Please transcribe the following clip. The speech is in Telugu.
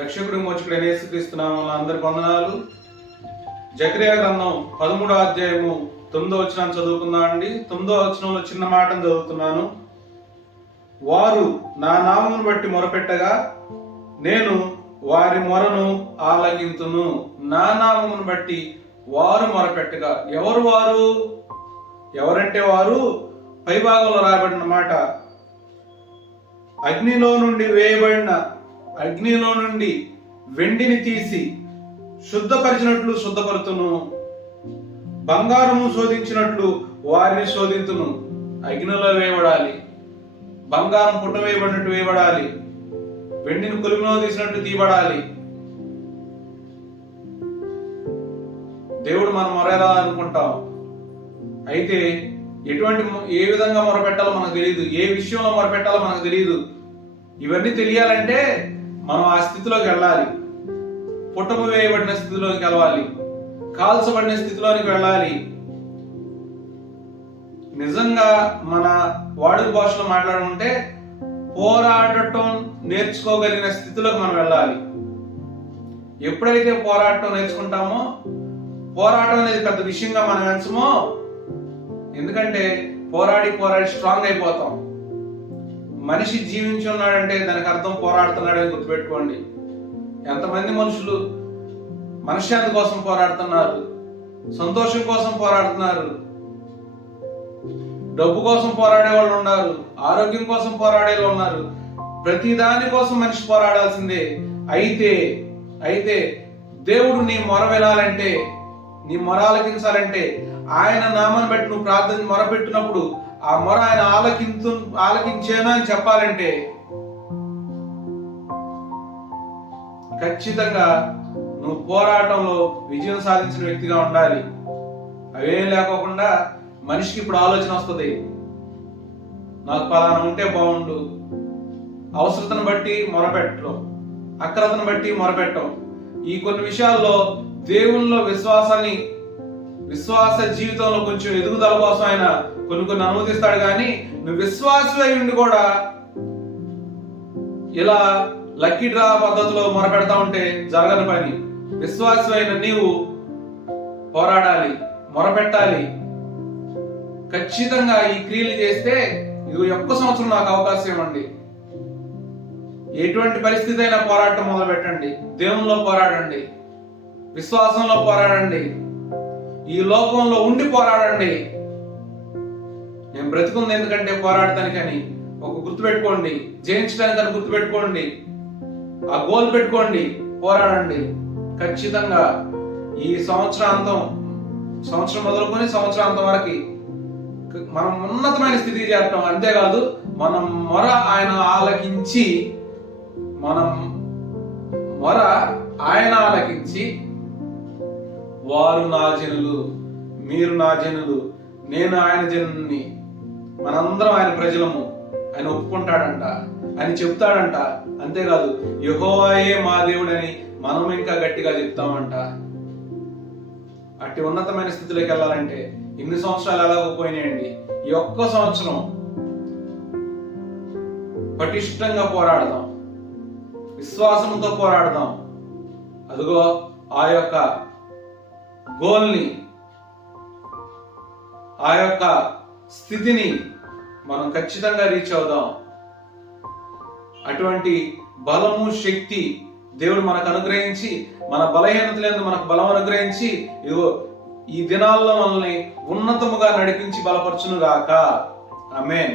రక్షకుడు మోచుకుడు యేసుక్రీస్తున్నాము అందరి వందనాలు. జక్రియా గ్రంథం పదమూడో అధ్యాయము తొమ్మిదో వచనం చదువుకుందాం అండి. తొమ్మిదో వచనంలో చిన్న మాటను చదువుతున్నాను. వారు నా నామమును బట్టి మొరపెట్టగా నేను వారి మొరను ఆలగింతును నా నామమును బట్టి వారు మొరపెట్టగా. ఎవరు వారు? ఎవరంటే వారు? పైభాగంలో రాయబడిన మాట అగ్నిలో నుండి వేయబడిన అగ్నిలో నుండి వెండిని తీసి శుద్ధపరిచినట్లు శుద్ధపరుతును. బంగారము శోధించినట్లు వారిని శోధింతును. అగ్నిలో వేయబడాలి. బంగారం పుట్ట వేయబడినట్టు వేయబడాలి. వెండిని కొలుగులో తీసినట్టు తీయబడాలి. దేవుడు మనం మొరేలా అనుకుంటాం? అయితే ఎటువంటి ఏ విధంగా మొరపెట్టాలో మనకు తెలియదు ఏ విషయంలో మొరపెట్టాలో మనకు తెలియదు ఇవన్నీ తెలియాలంటే మనం ఆ స్థితిలోకి వెళ్ళాలి. పుట్టము వేయబడిన స్థితిలోకి వెళ్ళాలి. కాల్చబడిన స్థితిలోనికి వెళ్ళాలి. నిజంగా మన వాడుక భాషలో మాట్లాడుకుంటే పోరాడటం నేర్చుకోగలిగిన స్థితిలోకి మనం వెళ్ళాలి. ఎప్పుడైతే పోరాటం నేర్చుకుంటామో పోరాటం అనేది పెద్ద విషయంగా మనం ఎంచమో ఎందుకంటే పోరాడి పోరాడి స్ట్రాంగ్ అయిపోతాం. మనిషి జీవించి ఉన్నాడంటే దానికి అర్థం పోరాడుతున్నాడని గుర్తుపెట్టుకోండి. ఎంతమంది మనుషులు మనశ్శాంతి కోసం పోరాడుతున్నారు సంతోషం కోసం పోరాడుతున్నారు డబ్బు కోసం పోరాడే వాళ్ళు ఉన్నారు ఆరోగ్యం కోసం పోరాడే వాళ్ళు ఉన్నారు. ప్రతి దాని కోసం మనిషి పోరాడాల్సిందే. అయితే అయితే దేవుడు నీ మొర వెళ్ళాలంటే నీ మొర ఆలకించాలంటే ఆయన నామాన్ని బట్టి నువ్వు ప్రార్థన మొరపెట్టినప్పుడు పెట్టినప్పుడు ఆ మొర ఆయన ఆలకించు ఆలకించాను అని చెప్పాలంటే ఖచ్చితంగా నువ్వు పోరాటంలో విజయం సాధించిన వ్యక్తిగా ఉండాలి. అవే లేకోకుండా మనిషికి ఇప్పుడు ఆలోచన వస్తుంది. నాకు పలానా ఉంటే బాగుండు అవసరతను బట్టి మొరపెట్టడం. అక్రతను బట్టి మొరపెట్టడం. ఈ కొన్ని విషయాల్లో దేవుల్లో విశ్వాసాన్ని విశ్వాస జీవితంలో కొంచెం ఎదుగుదల కోసం ఆయన కొన్ని కొన్ని అనుమతిస్తాడు కానీ నువ్వు విశ్వాసమై ఉండి కూడా ఇలా లక్కీ డ్రా పద్ధతిలో మొరపెడతా ఉంటే జరగని పని. విశ్వాసమైన నీవు పోరాడాలి మొరపెట్టాలి. ఖచ్చితంగా ఈ క్రియలు చేస్తే ఇది ఒక్క సంవత్సరం నాకు అవకాశం ఇవ్వండి. ఎటువంటి పరిస్థితి అయినా పోరాటం మొదలు పెట్టండి దేవునిలో పోరాడండి. విశ్వాసంలో పోరాడండి. ఈ లోకంలో ఉండి పోరాడండి. నేను బ్రతుకుంది ఎందుకంటే పోరాడటానికని ఒక గుర్తు పెట్టుకోండి. జయించడానికి అని గుర్తు పెట్టుకోండి. ఆ గోల్ పెట్టుకోండి. పోరాడండి. ఖచ్చితంగా ఈ సంవత్సరాంతం సంవత్సరం మొదలుకొని సంవత్సరాంతం వరకు మనం ఉన్నతమైన స్థితికి చేరటం అంతేకాదు మనం మొర ఆయన ఆలకించి మనం మొర ఆయన ఆలకించి వారు నా జనులు మీరు నా జనులు నేను ఆయన జనుని మనందరం ఆయన ప్రజలము. ఆయన ఒప్పుకుంటాడంట. ఆయన చెప్తాడంట. అంతేకాదు యహోవాయే మా దేవుడని మనం ఇంకా గట్టిగా చెప్తామంట. అట్టి ఉన్నతమైన స్థితిలోకి వెళ్ళాలంటే ఇన్ని సంవత్సరాలు ఎలాగో పోయినాయండి? ఈ ఒక్క సంవత్సరం పటిష్టంగా పోరాడదాం. విశ్వాసంతో పోరాడదాం. అదిగో ఆ యొక్క గోల్ని ఆ యొక్క స్థితిని మనం ఖచ్చితంగా రీచ్ అవుదాం. అటువంటి బలము శక్తి దేవుడు మనకు అనుగ్రహించి మన బలహీనతలందు మనకు బలం అనుగ్రహించి ఇదిగో ఈ దినాల్లో మనల్ని ఉన్నతముగా నడిపించి బలపరచును గాక ఆమెన్.